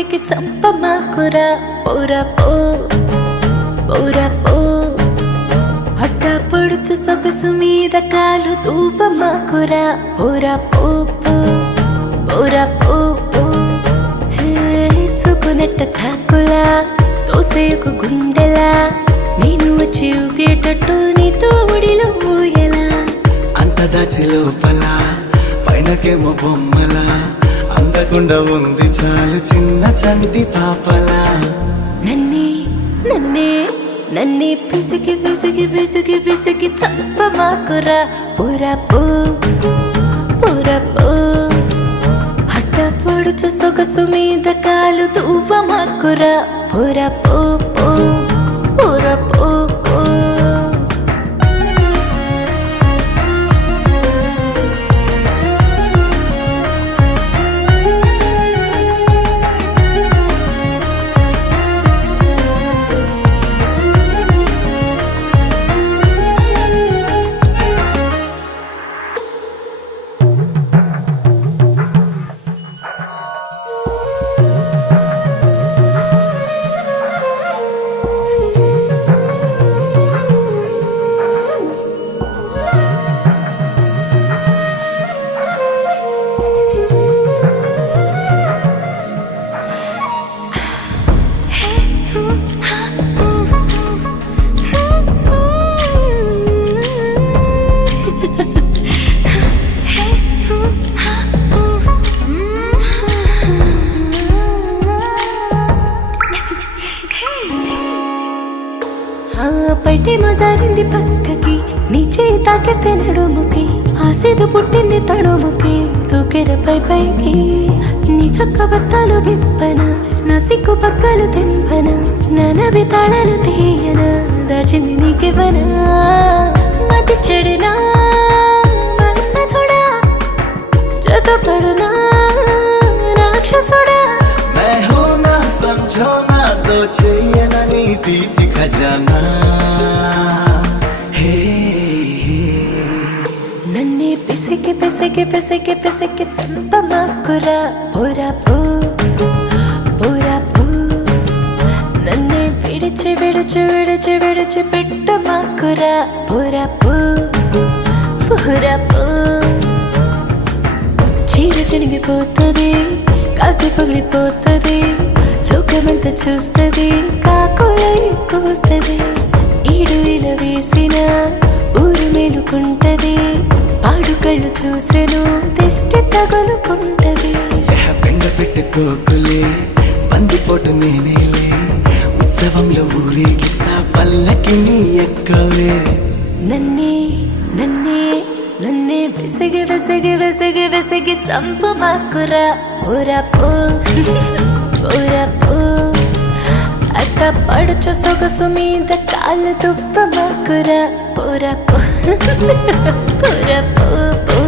పిసికి చంపమాకురా పోరా పో పోరా పో అడ్డ పొడుచు సొగసు మీద కాలు దూపమాకురా పోరా పో పో పోరా పో పో చూపునట్ట చాకులా తోసేకు గుండెలా నేను వచ్చి ఊగేటట్టు నీతో ఒడిలో ఊయలా అంత దాచి లోపల పైనకేమో బొమ్మలా అందకుండా ఉంది చాలు చిన్న చంటి పాపలా నన్నే నన్నే నన్నే పిసికి పిసికి పిసికి పిసికి చంపమాకురా పోరా పో పోరా పో హట్ట పొడుచు సొగసు మీద కాలు దూవమాకురా పోరా పో పో పోరా పో పో పైటేమో జారింది పక్కకి నీ చేయి తాకేస్తే నడుముకి ఆసేదు పుట్టింది తడుముకి దూకెర పై పైకి నీ చొక్క బత్తాలు విప్పన నా సిక్కు పక్కలు తెంపన నా నవి తాళాలు తీయన దాచింది నీకెవనా మతి చెడినా మన్మథుడా జతపడునా రాక్షసుడా मैं हूं ना समझो ना तो चाहिए ना नीति की खजाना हे నన్నే పిసికి పిసికి పిసికి పిసికి చంపమాకురా పోరా పో పోరా పో నన్నే విడిచి విడిచి విడిచి విడిచి పెట్టమాకురా పోరా పో పోరా పో చీర చినిగిపోతుంది కాసి పగిలిపోతుంది లోకమంతా చూస్తుంది కాకులై కూస్తుంది ఈడు ఇలా వేసిన ఊరు మేలుకుంటది ఆడు కళ్ళు చూసెను దిష్టి తగులుకుంటది బెంగ పెట్టుకోకులే బందిపోటు నేనేలే ఉత్సవంలో ఊరేగిస్తా పల్లకి నీ ఎక్కవే నన్నే నన్నే నన్నే విసిగి విసిగి విసిగి విసిగి చంపమాకురా పోరా పో పోరా పో అట్ట పడుచు సొగసు మీద కాలు దువ్వమాకురా పోరా పో పోరా పో పో